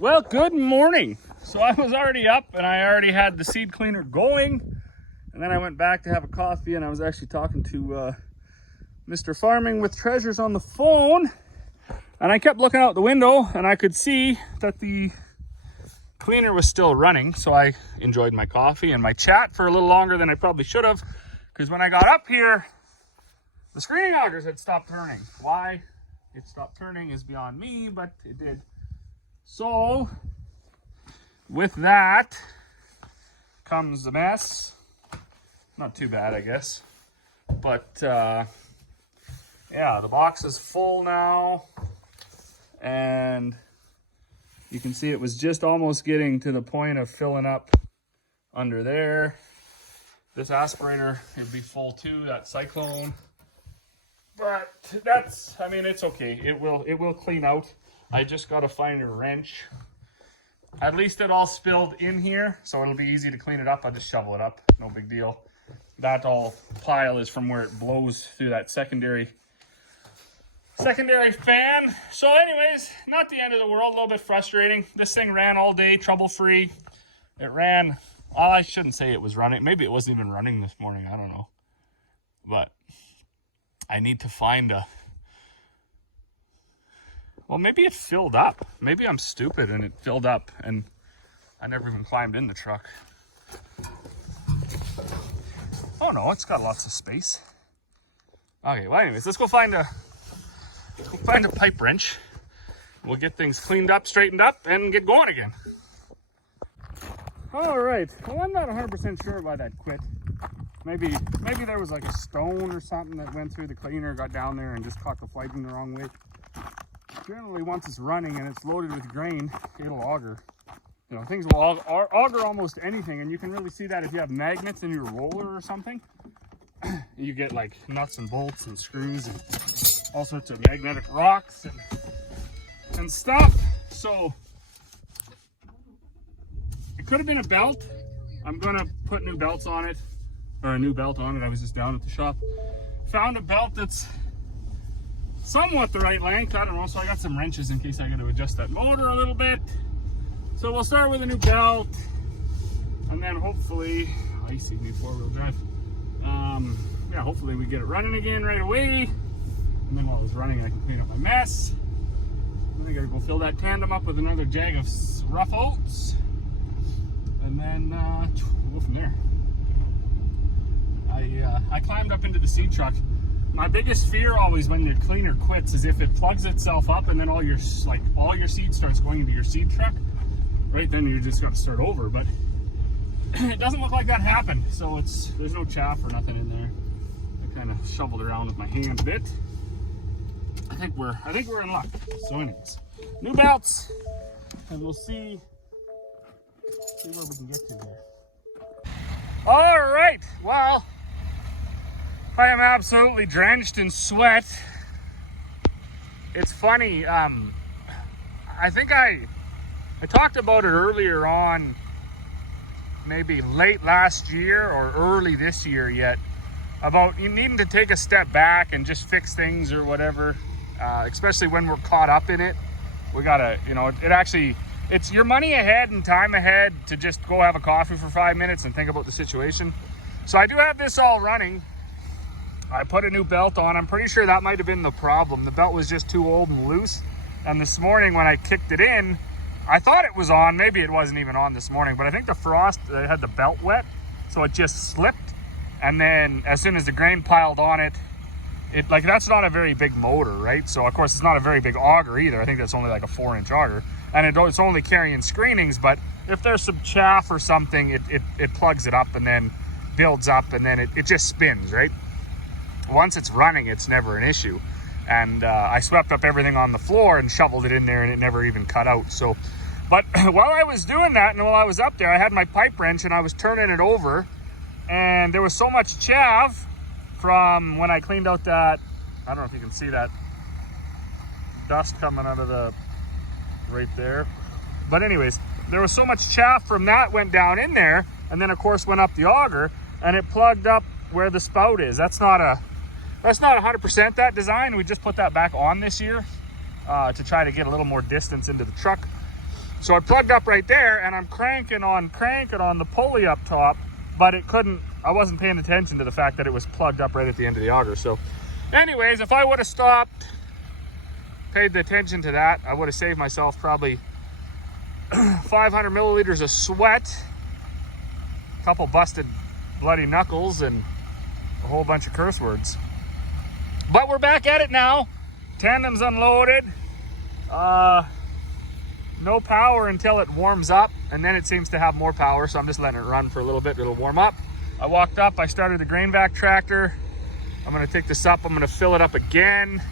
Well, good morning. So I was already up and I already had the seed cleaner going. And then I went back to have a coffee and I was actually talking to Mr. Farming with Treasures on the phone. And I kept looking out the window and I could see that the cleaner was still running. So I enjoyed my coffee and my chat for a little longer than I probably should have. Because when I got up here, the screening augers had stopped turning. Why it stopped turning is beyond me, but it did. So, with that comes the mess. Not too bad, I guess. But, yeah, the box is full now. And you can see it was just almost getting to the point of filling up under there. This aspirator would be full too, that Cyclone. But that's, I mean, it's okay. It will clean out. I just got to find a wrench. At least it all spilled in here, so it'll be easy to clean it up. I just shovel it up, no big deal. That all pile is from where it blows through that secondary fan. So anyways, not the end of the world, a little bit frustrating. This thing ran all day, trouble-free. It ran, well, I shouldn't say it was running. Maybe it wasn't even running this morning, I don't know. But I need to find a... Well, maybe it filled up. Maybe I'm stupid and it filled up and I never even climbed in the truck. Oh no, it's got lots of space. Okay, well anyways, let's go find a pipe wrench. We'll get things cleaned up, straightened up, and get going again. All right, well I'm not 100% sure why that quit. Maybe there was like a stone or something that went through the cleaner, got down there and just caught the flighting the wrong way. Generally, once it's running and it's loaded with grain, it'll auger. You know, things will auger almost anything, and you can really see that if you have magnets in your roller or something. You get like nuts and bolts and screws and all sorts of magnetic rocks and stuff. So it could have been a belt. I'm gonna put new belts on it, or a new belt on it. I was just down at the shop, found a belt that's somewhat the right length. I don't know, so I got some wrenches in case I got to adjust that motor a little bit. So we'll start with a new belt, and then hopefully, I see new four-wheel drive. Yeah, hopefully we get it running again right away. And then while it's running, I can clean up my mess. Then I gotta go fill that tandem up with another jag of rough oats, and then we'll go from there. I climbed up into the seed truck. My biggest fear always when your cleaner quits is if it plugs itself up and then all your seed starts going into your seed truck. Right then you just got to start over, but it doesn't look like that happened. So there's no chaff or nothing in there. I kind of shoveled around with my hand a bit. I think we're in luck. So anyways, new belts, and we'll see where we can get to here. All right, well, I am absolutely drenched in sweat. It's funny, I think I talked about it earlier on, maybe late last year or early this year yet, about you needing to take a step back and just fix things or whatever, especially when we're caught up in it. We gotta, you know, it's your money ahead and time ahead to just go have a coffee for 5 minutes and think about the situation. So I do have this all running. I put a new belt on. I'm pretty sure that might have been the problem. The belt was just too old and loose. And this morning when I kicked it in, I thought it was on. Maybe it wasn't even on this morning, but I think the frost had the belt wet, so it just slipped. And then as soon as the grain piled on it, like that's not a very big motor, right? So of course it's not a very big auger either. I think that's only like a 4-inch auger. And it's only carrying screenings, but if there's some chaff or something, it plugs it up and then builds up and then it just spins, right? Once it's running, it's never an issue. And I swept up everything on the floor and shoveled it in there and it never even cut out. So, but while I was doing that and while I was up there, I had my pipe wrench and I was turning it over, and there was so much chaff from when I cleaned out that, I don't know if you can see that dust coming out of the, right there. But anyways, there was so much chaff from that went down in there, and then of course went up the auger, and it plugged up where the spout is. That's not 100% that design. We just put that back on this year to try to get a little more distance into the truck. So it plugged up right there, and I'm cranking on the pulley up top, but it couldn't, I wasn't paying attention to the fact that it was plugged up right at the end of the auger. So anyways, if I would have stopped, paid the attention to that, I would have saved myself probably 500 milliliters of sweat, a couple busted bloody knuckles, and a whole bunch of curse words. But we're back at it now. Tandem's unloaded. No power until it warms up, and then it seems to have more power, so I'm just letting it run for a little bit. It'll warm up. I walked up, I started the grain vac tractor. I'm gonna take this up, I'm gonna fill it up again.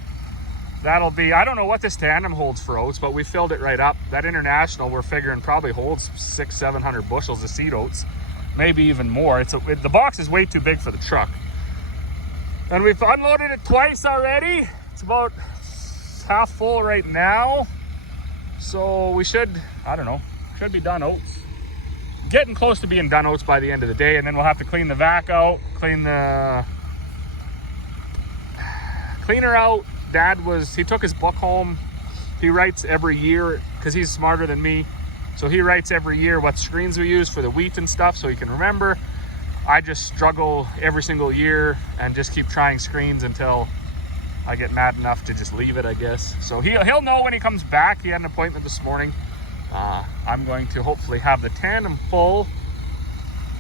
That'll be, I don't know what this tandem holds for oats, but we filled it right up. That International, we're figuring, probably holds 600-700 bushels of seed oats, maybe even more. The box is way too big for the truck. And we've unloaded it twice already. It's about half full right now. So we should, I don't know, should be done oats. Getting close to being done oats by the end of the day, and then we'll have to clean the vac out, clean the cleaner out. Dad he took his book home. He writes every year, because he's smarter than me. So he writes every year what screens we use for the wheat and stuff, so he can remember. I just struggle every single year and just keep trying screens until I get mad enough to just leave it, I guess. So he'll know when he comes back. He had an appointment this morning. I'm going to hopefully have the tandem full.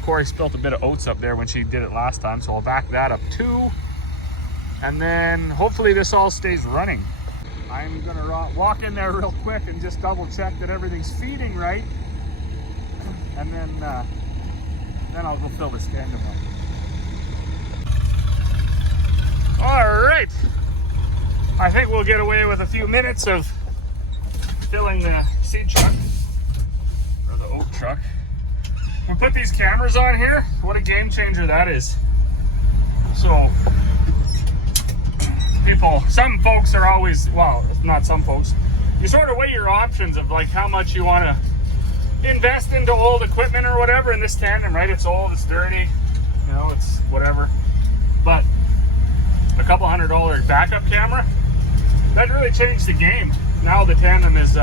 Corey spilt a bit of oats up there when she did it last time, so I'll back that up too. And then hopefully this all stays running. I'm gonna walk in there real quick and just double check that everything's feeding right. And then I'll go fill this tandem up. All right. I think we'll get away with a few minutes of filling the seed truck, or the oat truck. We put these cameras on here. What a game changer that is. So some folks are always, well, not some folks, you sort of weigh your options of like how much you want to invest into old equipment or whatever. In this tandem, right, it's old, it's dirty, you know, it's whatever, but a couple $100 backup camera, that really changed the game. Now the tandem is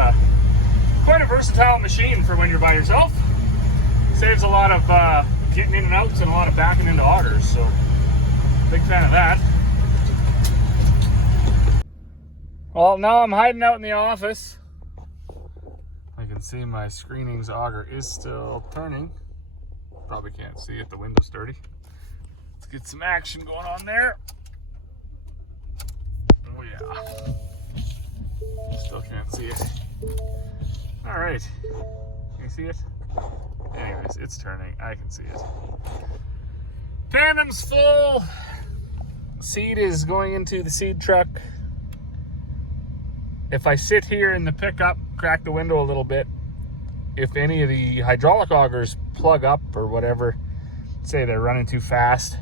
quite a versatile machine for when you're by yourself. Saves a lot of getting in and outs and a lot of backing into augers, so big fan of that. Well, now I'm hiding out in the office. I can see my screenings auger is still turning. Probably can't see it, the window's dirty. Let's get some action going on there. Oh yeah. Still can't see it. All right, can you see it? Anyways, it's turning, I can see it. Tandem's full. Seed is going into the seed truck. If I sit here in the pickup, crack the window a little bit, if any of the hydraulic augers plug up or whatever, say they're running too fast,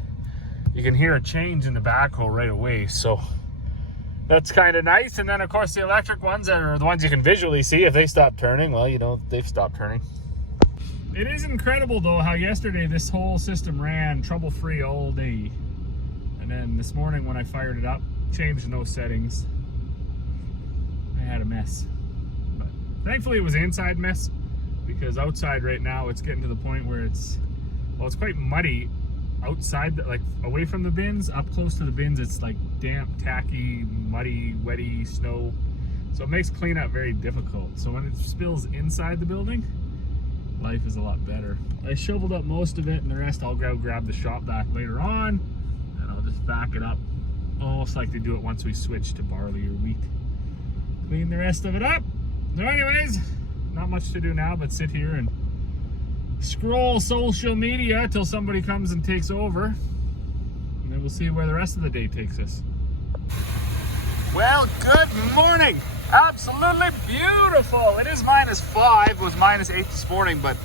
you can hear a change in the backhoe right away. So that's kind of nice. And then of course the electric ones are the ones you can visually see. If they stop turning, well, you know, they've stopped turning. It is incredible though how yesterday this whole system ran trouble-free all day. And then this morning when I fired it up, changed no settings, I had a mess. But thankfully it was an inside mess, because outside right now it's getting to the point where it's quite muddy outside, like away from the bins. Up close to the bins it's like damp, tacky, muddy, wetty snow, so it makes cleanup very difficult. So when it spills inside the building, life is a lot better. I shoveled up most of it, and the rest I'll go grab the shop vac later on, and I'll just vac it up almost like they do it once we switch to barley or wheat. Clean the rest of it up. So anyways, not much to do now but sit here and scroll social media till somebody comes and takes over, and then we'll see where the rest of the day takes us. Well, good morning. Absolutely beautiful. It is -5. It was -8 this morning, but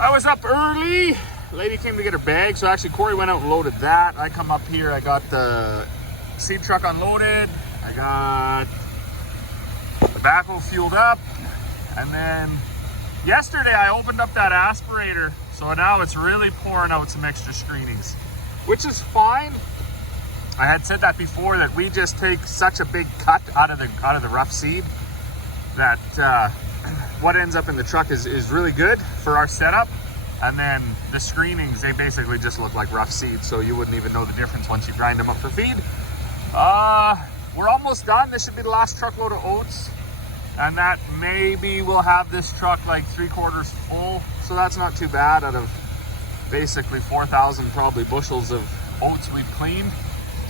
I was up early. Lady came to get her bag, so actually Corey went out and loaded that. I come up here, I got the seed truck unloaded, I got the backhoe fueled up, and then yesterday I opened up that aspirator, so now it's really pouring out some extra screenings, which is fine. I had said that before, that we just take such a big cut out of the rough seed that what ends up in the truck is really good for our setup. And then the screenings, they basically just look like rough seed, so you wouldn't even know the difference once you grind them up for feed. We're almost done. This should be the last truckload of oats. And that maybe we'll have this truck like 3/4 full. So that's not too bad out of basically 4,000 probably bushels of oats we've cleaned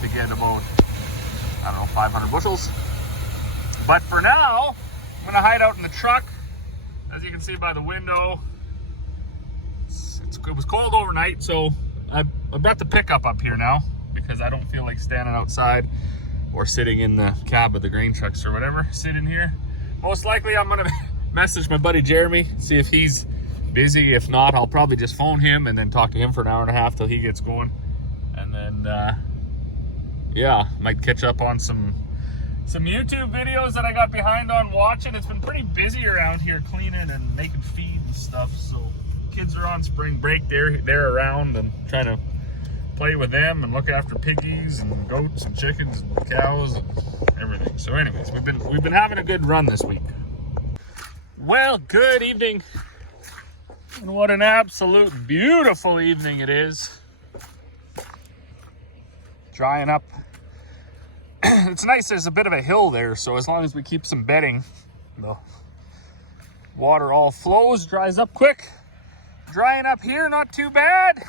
to get about, I don't know, 500 bushels. But for now, I'm gonna hide out in the truck. As you can see by the window, it was cold overnight, so I brought the pickup up here now because I don't feel like standing outside or sitting in the cab of the grain trucks or whatever. Sit in here. Most likely I'm gonna message my buddy Jeremy, see if he's busy. If not, I'll probably just phone him and then talk to him for an hour and a half till he gets going. And then, yeah, might catch up on some YouTube videos that I got behind on watching. It's been pretty busy around here cleaning and making feed and stuff, so kids are on spring break. They're around and trying to play with them and look after piggies and goats and chickens and cows and everything. So anyways, we've been having a good run this week. Well, good evening. And what an absolute beautiful evening it is. Drying up. It's nice, there's a bit of a hill there, so as long as we keep some bedding, the water all flows, dries up quick. Drying up here, not too bad.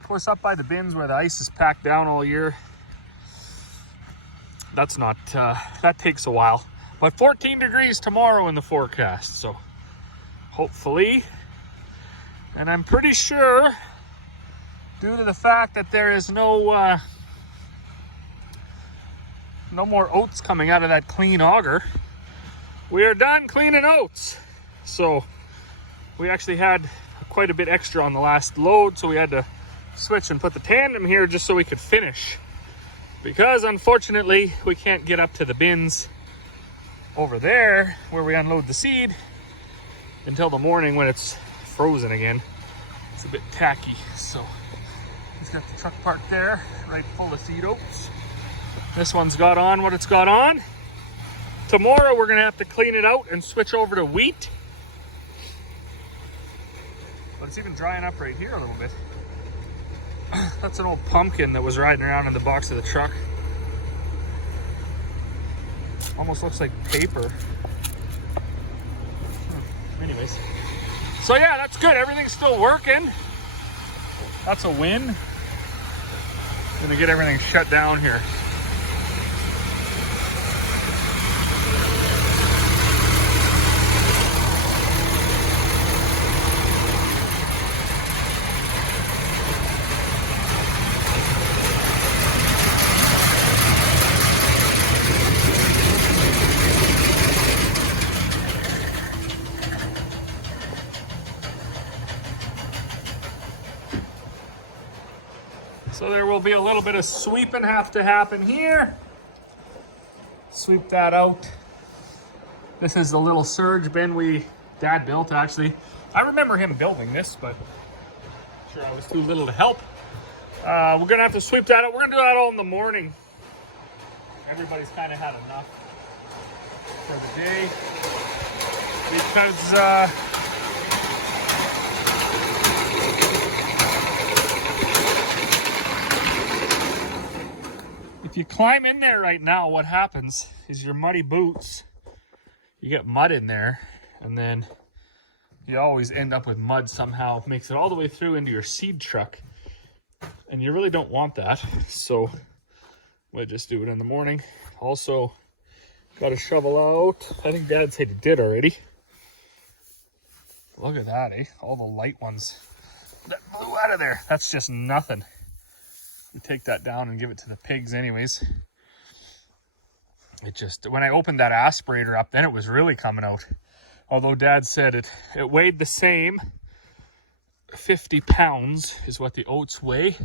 Of course, up by the bins where the ice is packed down all year, that's not, that takes a while. But 14 degrees tomorrow in the forecast, so hopefully. And I'm pretty sure, due to the fact that there is no more oats coming out of that clean auger, we are done cleaning oats. So we actually had quite a bit extra on the last load, so we had to switch and put the tandem here just so we could finish, because unfortunately we can't get up to the bins over there where we unload the seed until the morning when it's frozen again. It's a bit tacky, so he's got the truck parked there, right full of seed oats. This one's got on what it's got on. Tomorrow we're gonna have to clean it out and switch over to wheat. But it's even drying up right here a little bit. That's an old pumpkin that was riding around in the box of the truck. Almost looks like paper. Anyways. So yeah, that's good. Everything's still working. That's a win. Gonna get everything shut down here. So there will be a little bit of sweeping have to happen here. Sweep that out. This is the little surge bin Dad built, actually. I remember him building this, but I'm sure I was too little to help. We're gonna have to sweep that out. We're gonna do that all in the morning. Everybody's kind of had enough for the day, because if you climb in there right now, what happens is your muddy boots, you get mud in there, and then you always end up with mud somehow. It makes it all the way through into your seed truck, and you really don't want that. So we'll just do it in the morning. Also, got a shovel out. I think Dad said he did already. Look at that, eh? All the light ones that blew out of there. That's just nothing. We take that down and give it to the pigs anyways. It just, when I opened that aspirator up, then it was really coming out. Although Dad said it weighed the same. 50 pounds is what the oats weigh.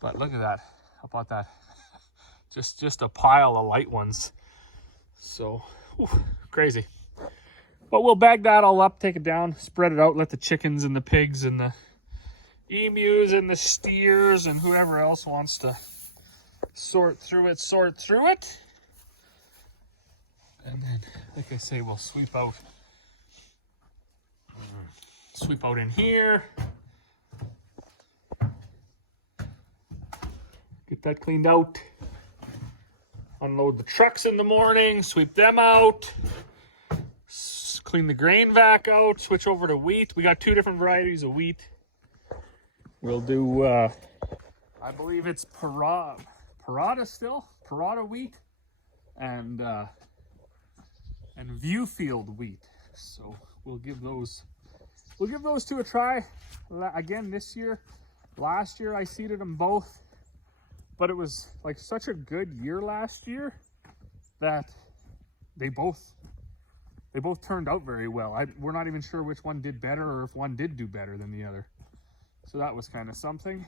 But look at that. How about that? Just a pile of light ones. So, whew, crazy. But we'll bag that all up, take it down, spread it out, let the chickens and the pigs and the emus and the steers and whoever else wants to sort through it. And then, like I say, we'll sweep out in here. Get that cleaned out. Unload the trucks in the morning, sweep them out. Clean the grain vac out, switch over to wheat. We got 2 different varieties of wheat. We'll do, I believe it's Parada wheat, and Viewfield wheat. So we'll give those 2 a try again this year. Last year I seeded them both, but it was like such a good year last year that they both turned out very well. We're not even sure which one did better or if one did do better than the other. So that was kind of something.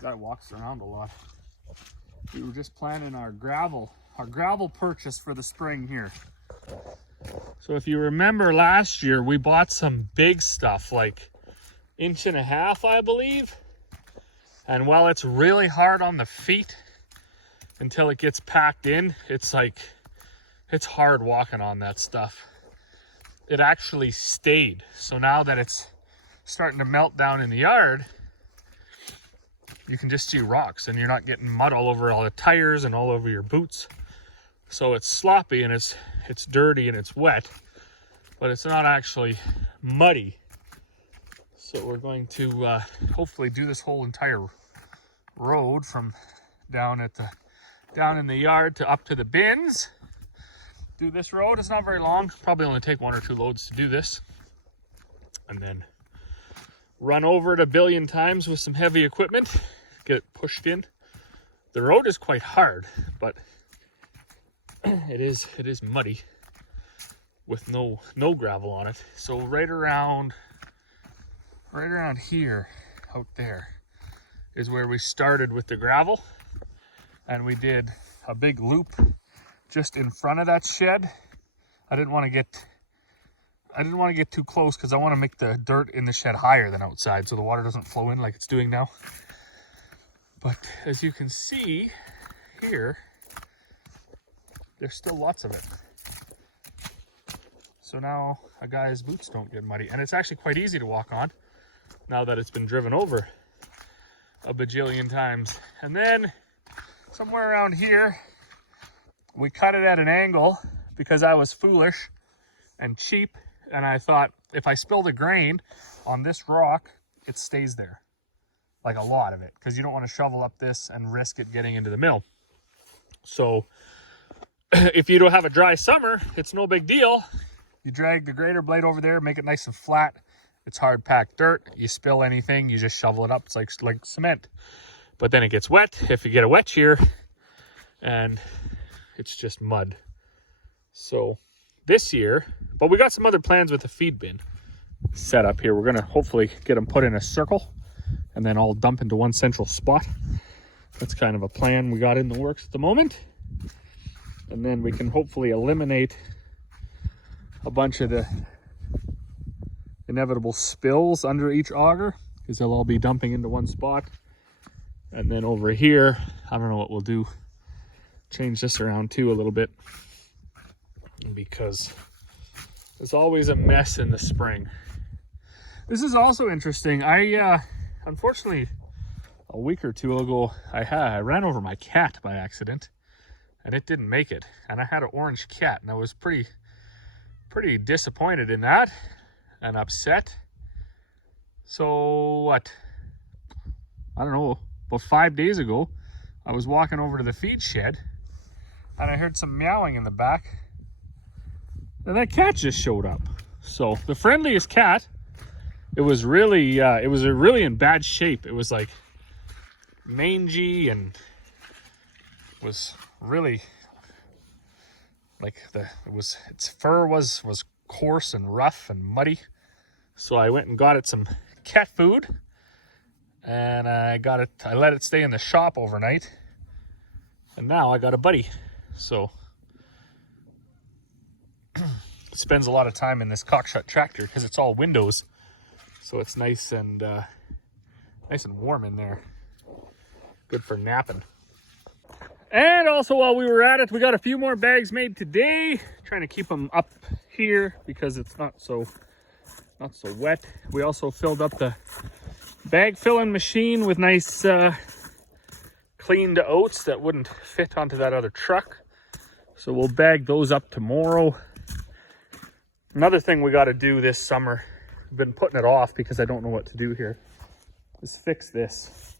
Guy walks around a lot. We were just planning our gravel purchase for the spring here. So if you remember last year, we bought some big stuff, like 1.5 inches, I believe. And while it's really hard on the feet until it gets packed in, it's hard walking on that stuff. It actually stayed. So now that it's starting to melt down in the yard, you can just see rocks and you're not getting mud all over all the tires and all over your boots. So it's sloppy and it's dirty and it's wet, but it's not actually muddy. So we're going to hopefully do this whole entire road from down in the yard to up to the bins. Do this road. It's not very long. Probably only take 1 or 2 loads to do this. And then run over it a billion times with some heavy equipment. Get it pushed in. The road is quite hard, but it is muddy with no gravel on it. So right around here, out there, is where we started with the gravel. And we did a big loop just in front of that shed. I didn't want to get too close because I want to make the dirt in the shed higher than outside so the water doesn't flow in like it's doing now. But as you can see here, there's still lots of it. So now a guy's boots don't get muddy. And it's actually quite easy to walk on now that it's been driven over a bajillion times. And then somewhere around here, we cut it at an angle because I was foolish and cheap. And I thought if I spill the grain on this rock, it stays there. Like a lot of it, because you don't want to shovel up this and risk it getting into the mill. So if you don't have a dry summer, it's no big deal. You drag the grader blade over there, make it nice and flat. It's hard packed dirt. You spill anything, you just shovel it up. It's like cement. But then it gets wet if you get a wet shear, and it's just mud. So this year, but we got some other plans with the feed bin set up here. We're going to hopefully get them put in a circle and then all dump into one central spot. That's kind of a plan we got in the works at the moment. And then we can hopefully eliminate a bunch of the inevitable spills under each auger, because they'll all be dumping into one spot. And then over here, I don't know what we'll do. Change this around too a little bit, because there's always a mess in the spring. This is also interesting. Unfortunately, a week or two ago, I ran over my cat by accident, and it didn't make it. And I had an orange cat, and I was pretty disappointed in that and upset. So what? I don't know. About 5 days ago, I was walking over to the feed shed, and I heard some meowing in the back, and that cat just showed up. So the friendliest cat. It was really in bad shape. It was like mangy and was really like its fur was coarse and rough and muddy. So I went and got it some cat food, and I let it stay in the shop overnight, and now I got a buddy. So it spends a lot of time in this cockshut tractor because it's all windows. So it's nice and warm in there. Good for napping. And also while we were at it, we got a few more bags made today. Trying to keep them up here because it's not so wet. We also filled up the bag filling machine with nice cleaned oats that wouldn't fit onto that other truck. So we'll bag those up tomorrow. Another thing we got to do this summer, I've been putting it off because I don't know what to do here, is fix this.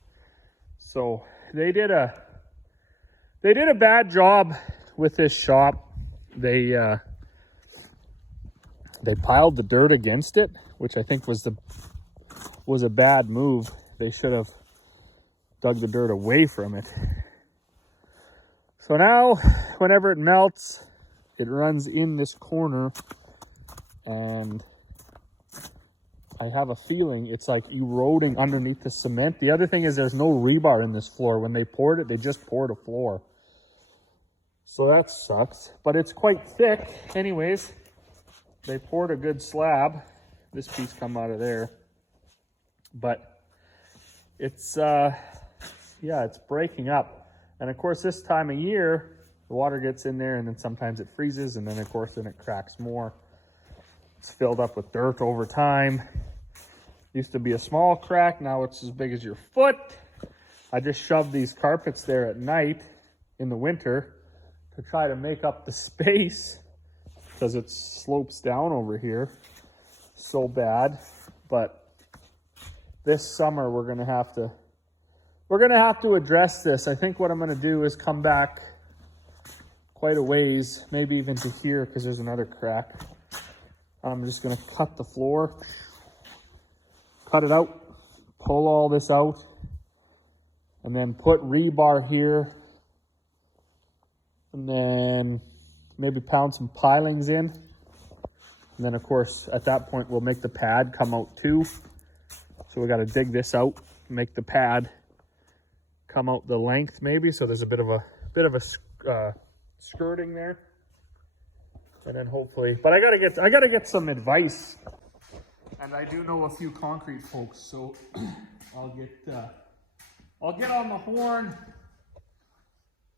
So they did a bad job with this shop. They piled the dirt against it, which I think was a bad move. They should have dug the dirt away from it. So now, whenever it melts, it runs in this corner, and I have a feeling it's like eroding underneath the cement. The other thing is there's no rebar in this floor. When they poured it, they just poured a floor. So that sucks, but it's quite thick. Anyways, they poured a good slab. This piece come out of there, but it's, yeah, it's breaking up. And of course, this time of year, the water gets in there and then sometimes it freezes, and then of course, then it cracks more. It's filled up with dirt over time. Used to be a small crack, now it's as big as your foot. I just shoved these carpets there at night in the winter to try to make up the space because it slopes down over here so bad. But this summer we're gonna have to address this. I think what I'm gonna do is come back quite a ways, maybe even to here because there's another crack. I'm just gonna cut the floor, cut it out, pull all this out, and then put rebar here, and then maybe pound some pilings in. And then of course, at that point, we'll make the pad come out too. So we gotta dig this out, make the pad come out the length maybe. So there's a bit of a skirting there. And then hopefully, but I gotta get some advice, and I do know a few concrete folks, so I'll get on the horn,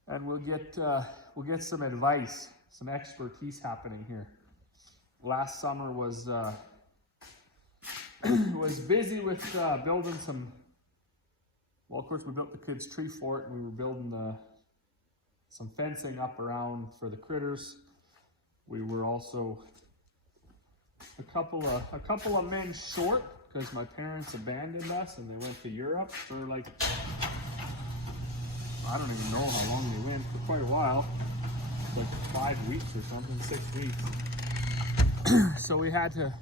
and we'll get some advice, some expertise happening here. Last summer was was busy with building some. Well, of course, we built the kids' tree fort, and we were building some fencing up around for the critters. We were also a couple of men short because my parents abandoned us and they went to Europe for like, I don't even know how long they went, for quite a while, like 5 weeks or something, 6 weeks. So we had to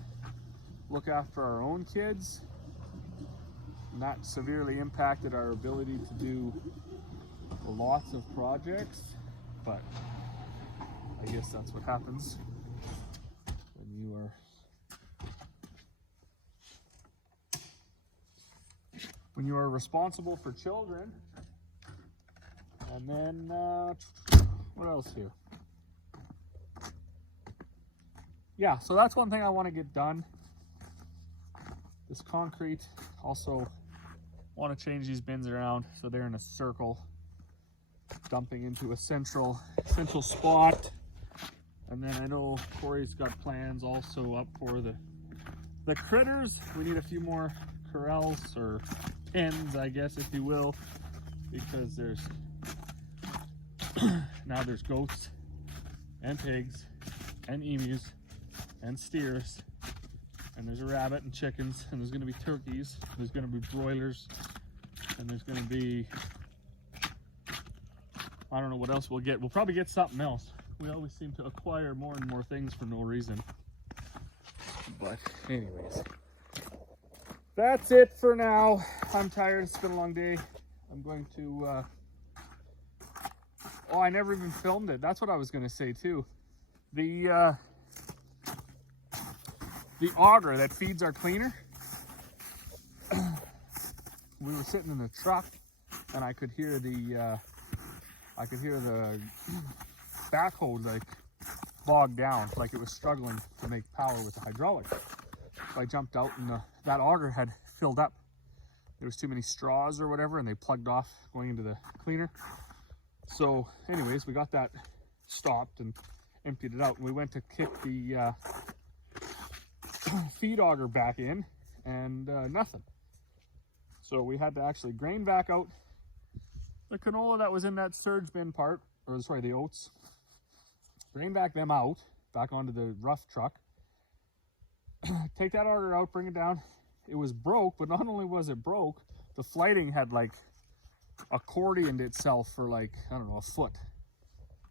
look after our own kids. And that severely impacted our ability to do lots of projects, but I guess that's what happens when you are responsible for children. And then what else here? Yeah, so that's one thing I want to get done. This concrete. Also want to change these bins around so they're in a circle, dumping into a central spot. And then I know Corey's got plans also up for the critters. We need a few more corrals or pens, I guess, if you will, because now there's goats and pigs and emus and steers, and there's a rabbit and chickens, and there's going to be turkeys, there's going to be broilers, and there's going to be, I don't know what else we'll get. We'll probably get something else. We always seem to acquire more and more things for no reason. But anyways, that's it for now. I'm tired. It's been a long day. I'm going to oh, I never even filmed it. That's what I was going to say too. The auger that feeds our cleaner. We were sitting in the truck and I could hear the backhoe like bogged down, like it was struggling to make power with the hydraulics. So I jumped out and that auger had filled up. There was too many straws or whatever, and they plugged off going into the cleaner. So anyways, we got that stopped and emptied it out, and we went to kick the feed auger back in, and nothing. So we had to actually grain back out the canola that was in that surge bin part, or sorry, the oats. Grain back them out, back onto the rough truck. Take that auger out, bring it down. It was broke, but not only was it broke, the flighting had like accordioned itself for like, I don't know, a foot.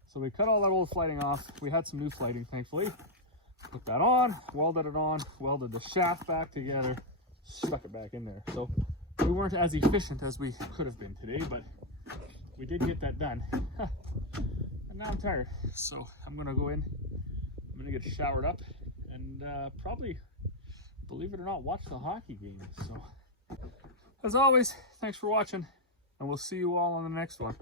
So we cut all that old flighting off. We had some new flighting, thankfully. Put that on, welded it on, welded the shaft back together, stuck it back in there. So we weren't as efficient as we could have been today, but we did get that done. And now I'm tired, so I'm gonna go in, I'm gonna get showered up, and probably, believe it or not, watch the hockey game. So as always, thanks for watching, and we'll see you all on the next one.